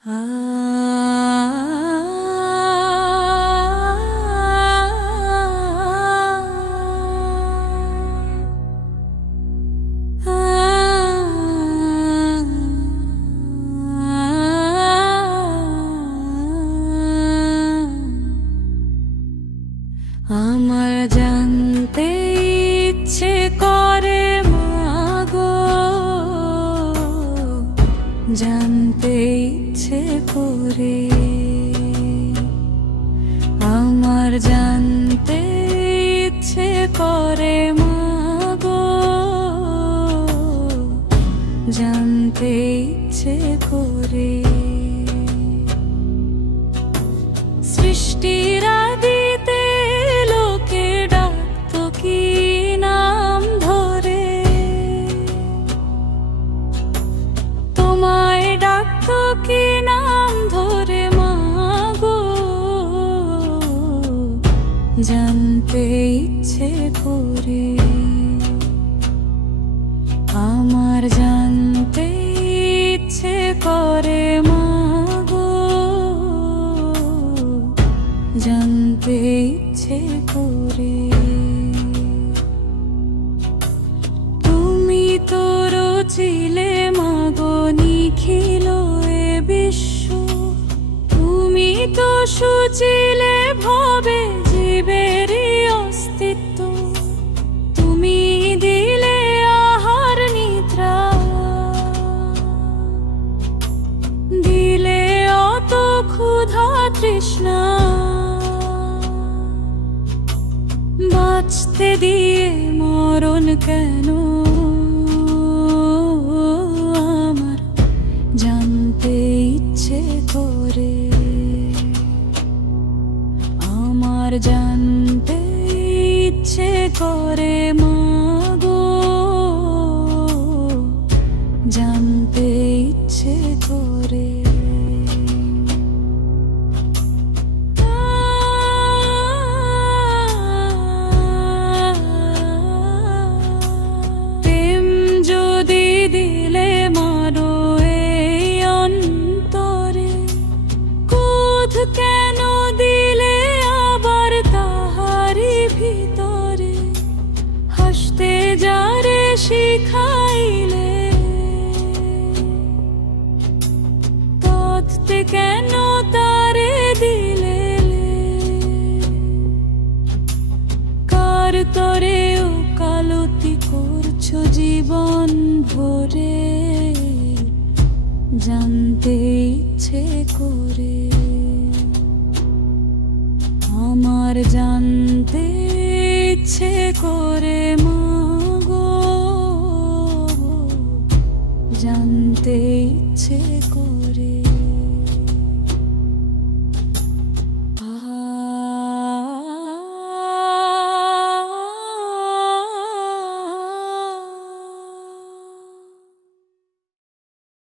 আমার জানতে ইচ্ছে করে মাগো, জানতে ইচ্ছে করে, আমার জানতে ইচ্ছে করে মাগো, জানতে ইচ্ছে করে। সৃষ্টির আদিতে লোকে ডাকতো কি নাম ধরে, তোমায় ডাকতো কি নাম ধরে মাগো, জানতে ইচ্ছে করে। আমার জানতে ইচ্ছে করে মাগো, জানতে ইচ্ছে করে। তুমি তো রচিলে মাগো নিখিল এ বিশ্ব, তুমি তো সুচিলে ভবে জীবেরই অস্তিত্ব, তুমি দিলে আহার নিদ্রা, দিলে অত ক্ষুধা তৃষ্ণা, বাঁচতে দিয়ে মরণ কেন আমার জানতে ইচ্ছে করে। আমার জানতে ইচ্ছে করে মাগো, জানতে ইচ্ছে করে। প্রেম যদি দিলে মারো এই অন্তরে, ক্রোধ কেন দিলে আবার তাহারি ভিতরে, হাসতে যারে শিখাইলে কাঁদতে কেন তারে দিলে, কার তরে ওকালতি করছো জীবন ভরে, জানতে ইচ্ছে করে। আমার জানতে ইচ্ছে করে মাগো, জানতে ইচ্ছে করে।